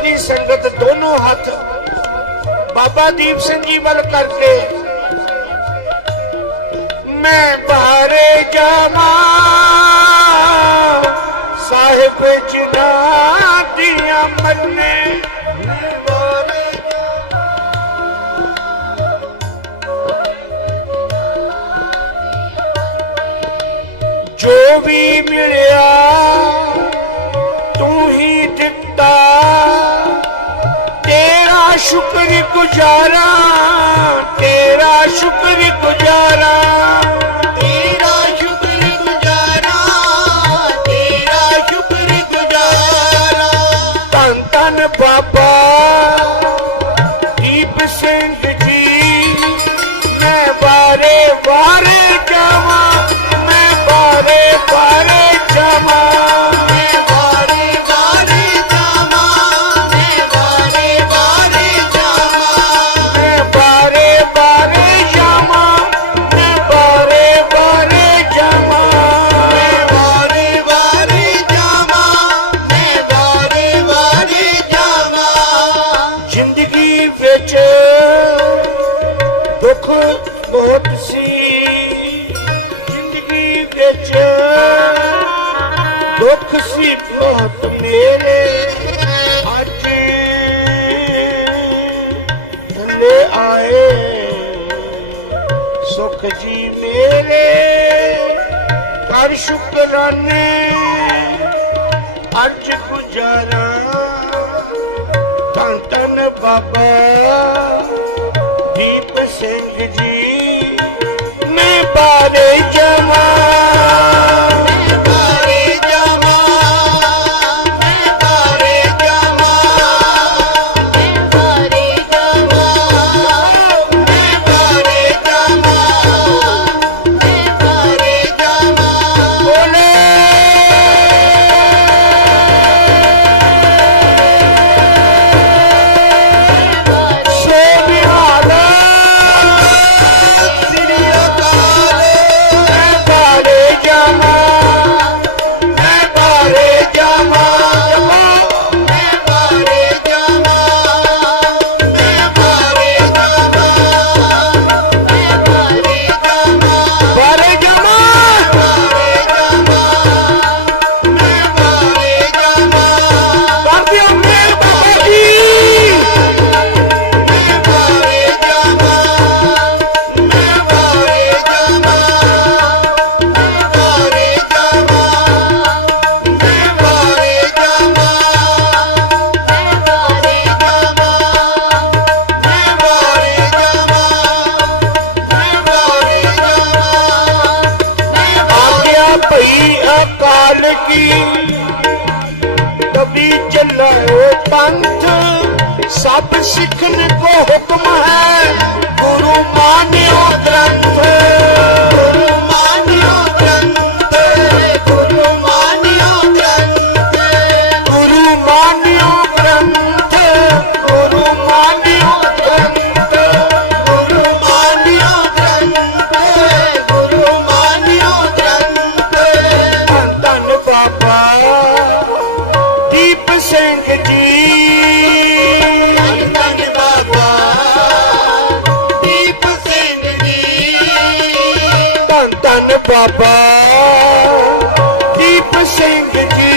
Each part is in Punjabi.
ਸਾਰੀ ਸੰਗਤ ਦੋਨੋਂ ਹੱਥ ਬਾਬਾ ਦੀਪ ਸਿੰਘ ਜੀ ਵੱਲ ਕਰਕੇ ਮੈਂ ਬਾਹਰੇ ਜਾਵਾਂ। ਸਾਹਿਬ ਜਿਨਾਂ ਦੀਆਂ ਮੰਨੇ। ਜੋ ਵੀ ਮਿਲਿਆ ਸ਼ੁਕਰ ਗੁਜ਼ਾਰਾ ਤੇਰਾ ਸ਼ੁਕਰ ਗੁਜ਼ਾਰਾ। ਤੇਰਾ ਸ਼ੁਕਰ ਗੁਜ਼ਾਰਾ ਤੇਰਾ ਸ਼ੁਕਰ ਗੁਜ਼ਾਰਾ। ਤਨ ਤਨ ਬਾਬਾ ਦੀਪ ਸਿੰਘ ਜੀ। ਮੈਂ ਬਾਰੇ ਬਾਰੇ ਜਾਵਾਂ ਮੈਂ ਬਾਰੇ ਬਾਰੇ ਜਾਵਾਂ। ਬਹੁਤ ਸੀ ਜ਼ਿੰਦਗੀ ਵਿੱਚ। ਦੁੱਖ ਸੀ ਬਹੁਤ ਮੇਰੇ। ਅੱਜ ਥੱਲੇ ਆਏ ਸੁਖ ਜੀ ਮੇਰੇ। ਕਰ ਸ਼ੁਕਰਾਨੇ ਅਰਜ ਗੁਜ਼ਾਰਾ। ਧੰਨ ਬਾਬਾ ਦੀਪ ਸਿੰਘ ਜੀ। que quiero.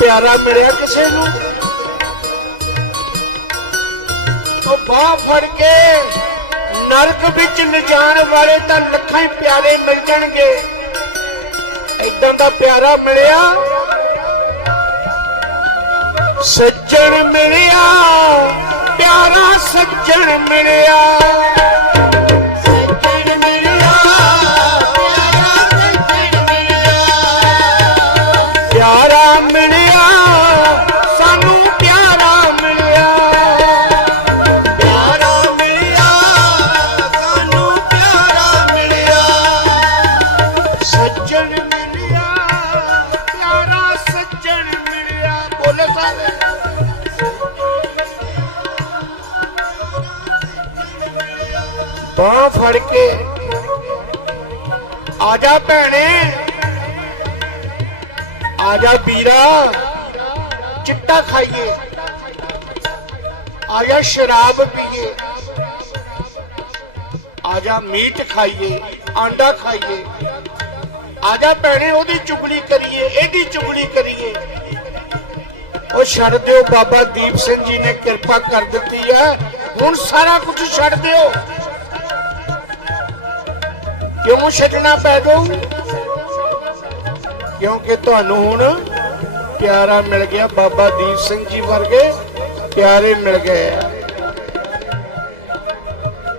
ਪਿਆਰਾ ਮਿਲਿਆ ਕਿਸੇ ਨੂੰ? ਉਹ ਬਾਹ ਫੜ ਕੇ ਨਰਕ ਵਿੱਚ ਲਿਜਾਣ ਵਾਲੇ ਤਾਂ ਲੱਖਾਂ ਹੀ ਪਿਆਰੇ ਮਿਲ ਜਾਣਗੇ। ਐਦਾਂ ਦਾ ਪਿਆਰਾ ਮਿਲਿਆ? ਸੱਜਣ ਮਿਲਿਆ, ਪਿਆਰਾ ਸੱਜਣ ਮਿਲਿਆ। ਆ ਜਾ ਸ਼ਰਾਬ ਪੀਏ। ਆ ਮੀਟ ਖਾਈਏ, ਆਂਡਾ ਖਾਈਏ। ਆ ਭੈਣੇ, ਉਹਦੀ ਚੁਗਲੀ ਕਰੀਏ, ਇਹਦੀ ਚੁਗਲੀ ਕਰੀਏ। ਉਹ ਛੱਡ ਦਿਓ, ਬਾਬਾ ਦੀਪ ਸਿੰਘ ਜੀ ਨੇ ਕਿਰਪਾ ਕਰ ਦਿੱਤੀ ਹੈ। ਹੁਣ ਸਾਰਾ ਕੁਝ ਛੱਡ ਦਿਓ। ਕਿਉਂ ਛੱਡਣਾ ਪੈ ਜਾਊ? ਕਿਉਂਕਿ ਤੁਹਾਨੂੰ ਹੁਣ ਪਿਆਰਾ ਮਿਲ ਗਿਆ ਬਾਬਾ ਦੀਪ ਸਿੰਘ ਜੀ ਵਰਗੇ। ਪਿਆਰੇ ਮਿਲ ਗਏ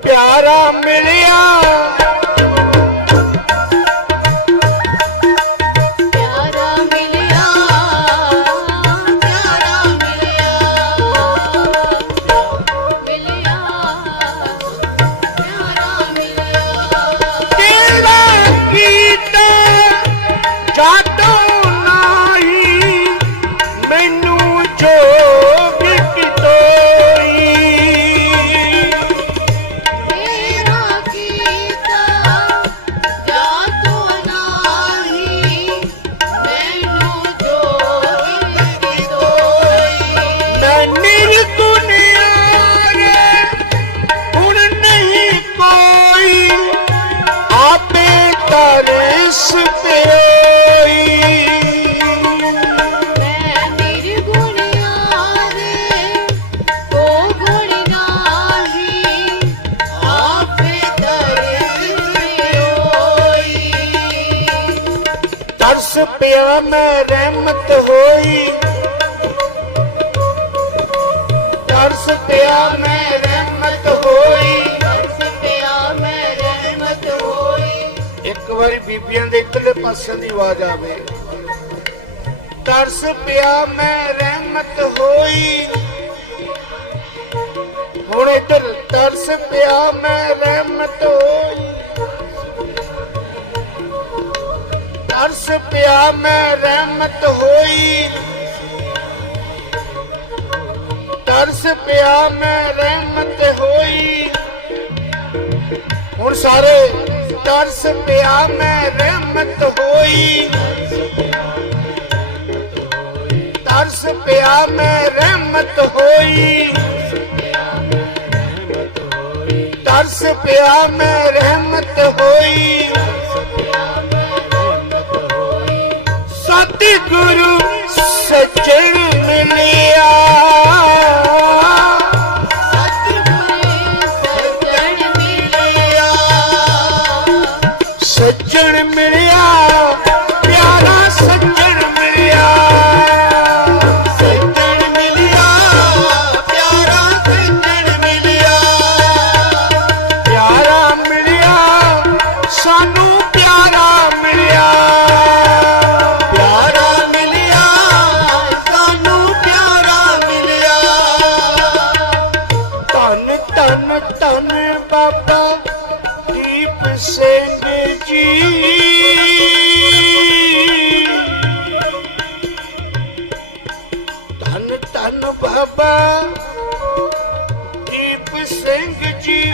ਪਿਆਰਾ ਮਿਲਿਆ। ਤਰਸ ਪਿਆ ਮੈਂ ਰਹਿਮਤ ਹੋਈ। ਤਰਸ ਪਿਆ ਮੈਂ ਰਹਿਮਤ ਹੋਈ। ਤਰਸ ਪਿਆ ਮੈਂ ਰਹਿਮਤ ਹੋਈ। ਇੱਕ ਵਾਰੀ ਬੀਬੀਆਂ ਦੇ ਇਧਰਲੇ ਪਾਸੇ ਦੀ ਆਵਾਜ਼ ਆਵੇ। ਤਰਸ ਪਿਆ ਮੈਂ ਰਹਿਮਤ ਹੋਈ। ਹੁਣ ਇਧਰ ਤਰਸ ਪਿਆ ਮੈਂ ਰਹਿਮਤ ਹੋਈ ਤਰਸ ਪਿਆ ਮੈਂ ਰਹਿਮਤ ਹੋਈ। ਤਰਸ ਪਿਆ ਮੈਂ ਰਹਿਮਤ ਹੋਈ। ਹੁਣ ਸਾਰੇ ਤਰਸ ਪਿਆ ਮੈਂ ਰਹਿਮਤ ਹੋਈ। ਤਰਸ ਪਿਆ ਮੈਂ ਰਹਿਮਤ ਹੋਈ। ਤਰਸ ਪਿਆ ਮੈਂ ਰਹਿਮਤ ਧੰਨ ਬਾਬਾ ਦੀਪ ਸਿੰਘ ਜੀ।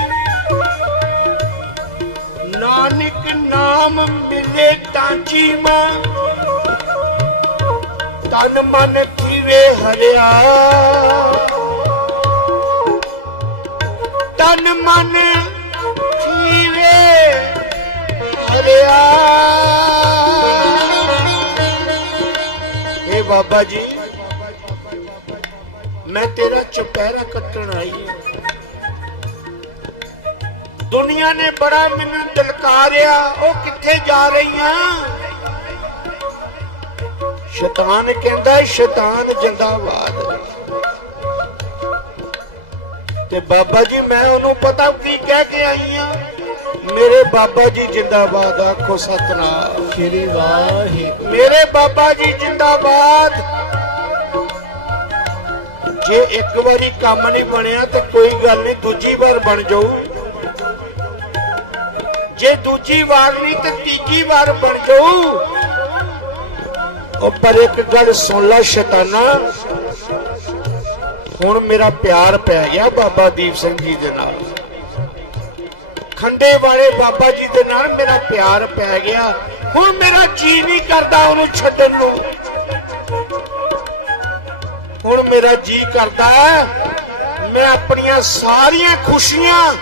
ਨਾਨਕ ਨਾਮ ਮਿਲੇ ਤਾਂ ਜੀਵਾਂ। ਤਨ ਮਨ ਥੀਵੇ ਹਰਿਆ। ਤਨ ਮਨ ਥੀਵੇ ਹਰਿਆ। ਇਹ ਬਾਬਾ ਜੀ। ਮੈਂ ਤੇਰਾ ਚੁਪਹਿਰਾ ਕੱਟਣ ਆਈ ਦੁਨੀਆ ਨੇ ਬੜਾ ਮੈਨੂੰ ਦਿਲਕਾਰਿਆ ਉਹ ਕਿੱਥੇ ਜਾ ਰਹੀਆਂ? ਸ਼ੈਤਾਨ ਕਹਿੰਦਾ ਸ਼ੈਤਾਨ ਜਿੰਦਾਬਾਦ ਤੇ ਬਾਬਾ ਜੀ ਮੈਂ ਉਹਨੂੰ ਪਤਾ ਕੀ ਕਹਿ ਕੇ ਆਈ ਆ ਮੇਰੇ ਬਾਬਾ ਜੀ ਜਿੰਦਾਬਾਦ ਆਖੋ ਸਤਨਾਮ। ਸ਼੍ਰੀ ਵਾਹਿਗੁਰੂ। ਮੇਰੇ ਬਾਬਾ ਜੀ ਜਿੰਦਾਬਾਦ। ਜੇ ਇੱਕ ਵਾਰੀ ਕੰਮ ਨਹੀਂ ਬਣਿਆ ਤੇ ਕੋਈ ਗੱਲ ਨਹੀਂ, ਦੂਜੀ ਵਾਰ ਬਣ ਜਾਊ। ਜੇ ਦੂਜੀ ਵਾਰ ਨਹੀਂ ਤੇ ਤੀਜੀ ਵਾਰ ਬਣ ਜਾਊ। ਉਹ ਪਰ ਇੱਕ ਗੱਲ ਸੁਣ ਲੈ ਸ਼ੈਤਾਨਾ। ਹੁਣ ਮੇਰਾ ਪਿਆਰ ਪੈ ਗਿਆ ਬਾਬਾ ਦੀਪ ਸਿੰਘ ਜੀ ਦੇ ਨਾਲ। ਖੰਡੇ ਵਾਲੇ ਬਾਬਾ ਜੀ ਦੇ ਨਾਲ ਮੇਰਾ ਪਿਆਰ ਪੈ ਗਿਆ। ਹੁਣ ਮੇਰਾ ਜੀ ਨਹੀਂ ਕਰਦਾ ਉਹਨੂੰ ਛੱਡਣ ਨੂੰ। ਹੁਣ ਮੇਰਾ ਜੀ ਕਰਦਾ ਹੈ। ਮੈਂ ਆਪਣੀਆਂ ਸਾਰੀਆਂ ਖੁਸ਼ੀਆਂ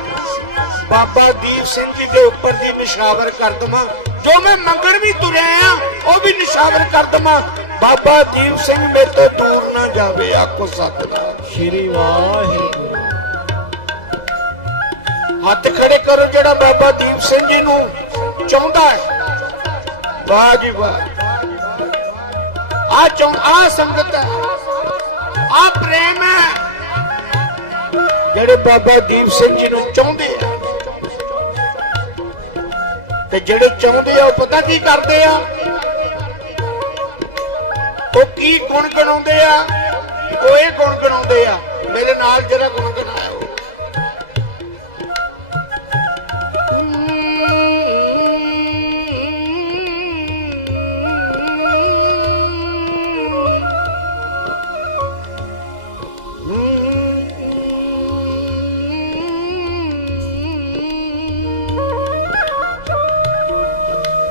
ਬਾਬਾ ਦੀਪ ਸਿੰਘ ਜੀ ਦੇ ਉੱਪਰ ਦੀ ਨਿਸ਼ਾਵਰ ਕਰ ਦਵਾਂ। ਜੋ ਮੈਂ ਮੰਗਣ ਵੀ ਤੁਰਿਆ ਆ ਉਹ ਵੀ ਨਿਸ਼ਾਵਰ ਕਰ ਦਵਾਂ। ਬਾਬਾ ਦੀਪ ਸਿੰਘ ਮੇਰੇ ਤੋਂ ਦੂਰ ਨਾ ਜਾਵੇ ਆਖੋ ਸਤਨਾਮ। ਸ਼੍ਰੀ ਵਾਹਿਗੁਰੂ। ਹੱਥ ਖੜੇ ਕਰੋ ਜਿਹੜਾ ਬਾਬਾ ਦੀਪ ਸਿੰਘ ਜੀ ਨੂੰ ਚਾਹੁੰਦਾ ਹੈ। ਵਾਹ ਜੀ ਵਾਹ। ਆ ਚਾਹ ਆ ਸੰਗਤ ਹੈ। ਆ ਪ੍ਰੇਮ ਹੈ। ਜਿਹੜੇ ਬਾਬਾ ਦੀਪ ਸਿੰਘ ਜੀ ਨੂੰ ਚਾਹੁੰਦੇ ਆ, ਤੇ ਜਿਹੜੇ ਚਾਹੁੰਦੇ ਆ ਉਹ ਪਤਾ ਕੀ ਕਰਦੇ ਆ? ਉਹ ਕੀ ਗੁਣ ਗਣਾਉਂਦੇ ਆ? ਉਹ ਇਹ ਗੁਣ ਗਣਾਉਂਦੇ ਆ, ਮੇਰੇ ਨਾਲ ਜਿਹੜਾ ਗੁਣ ਗਣਾਇਆ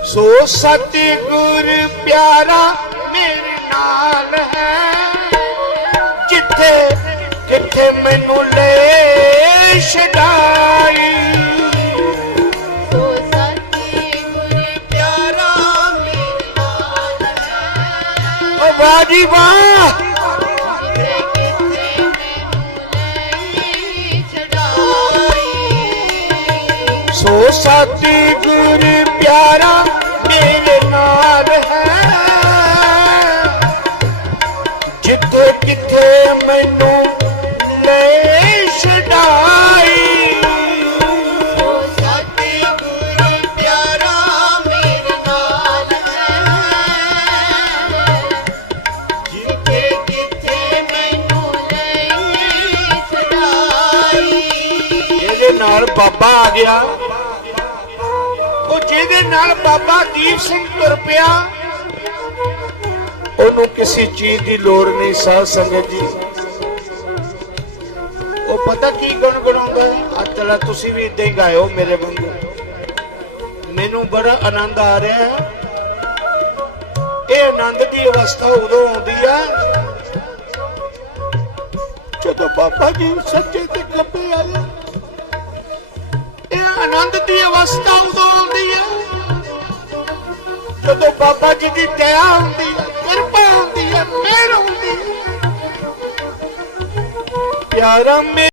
ਸੋ ਸਤਿਗੁਰ ਪਿਆਰਾ ਮੇਰੇ ਨਾਲ ਹੈ। ਜਿੱਥੇ ਕਿੱਥੇ ਮੈਨੂੰ ਲੈ ਛਡਾਈ ਗੁਰ ਵਾਹ ਜੀ ਵਾਹ। ਸੋ ਸਤਿਗੁਰ ਪਿਆਰਾ ਮੈਨੂੰ ਲੈ ਛਡਾਈ ਸੋ ਸੱਚੀ ਗੁਰ ਪਿਆਰਾ ਮੇਰੇ ਨਾਲ ਹੈ। ਜਿੱਥੇ ਕਿਥੇ ਮੈਨੂੰ ਲਈ ਛਡਾਈ ਜਿਹਦੇ ਨਾਲ ਬਾਬਾ ਆ ਗਿਆ। ਉਹ ਜਿਹਦੇ ਨਾਲ ਬਾਬਾ ਦੀਪ ਸਿੰਘ ਤੁਰ ਪਿਆ ਉਹਨੂੰ ਕਿਸੇ ਚੀਜ਼ ਦੀ ਲੋੜ ਨਹੀਂ ਸਾਧ ਸੰਗਤ ਜੀ। ਉਹ ਪਤਾ ਕੀ ਗੁਣ ਗਣਾਉਂਦਾ? ਤੁਸੀਂ ਵੀ ਇਦਾਂ ਹੀ ਗਾਇਓ ਮੇਰੇ ਵਾਂਗੂ। ਮੈਨੂੰ ਬੜਾ ਆਨੰਦ ਆ ਰਿਹਾ ਇਹ ਆਨੰਦ ਦੀ ਅਵਸਥਾ ਉਦੋਂ ਆਉਂਦੀ ਆ, ਜਦੋਂ ਬਾਬਾ ਜੀ ਸੱਚੇ ਤੇ ਖੱਬੇ ਆਏ। ਇਹ ਆਨੰਦ ਦੀ ਅਵਸਥਾ ਉਦੋਂ ਆਉਂਦੀ ਹੈ ਜਦੋਂ ਬਾਬਾ ਜੀ ਦੀ ਦਇਆ ਹੁੰਦੀ ਹੈ ਕਿਰਪਾ ਹੁੰਦੀ ਹੈ ਮਿਹਰ ਹੁੰਦੀ ਹੈ ਪਿਆਰਾ ਮੇ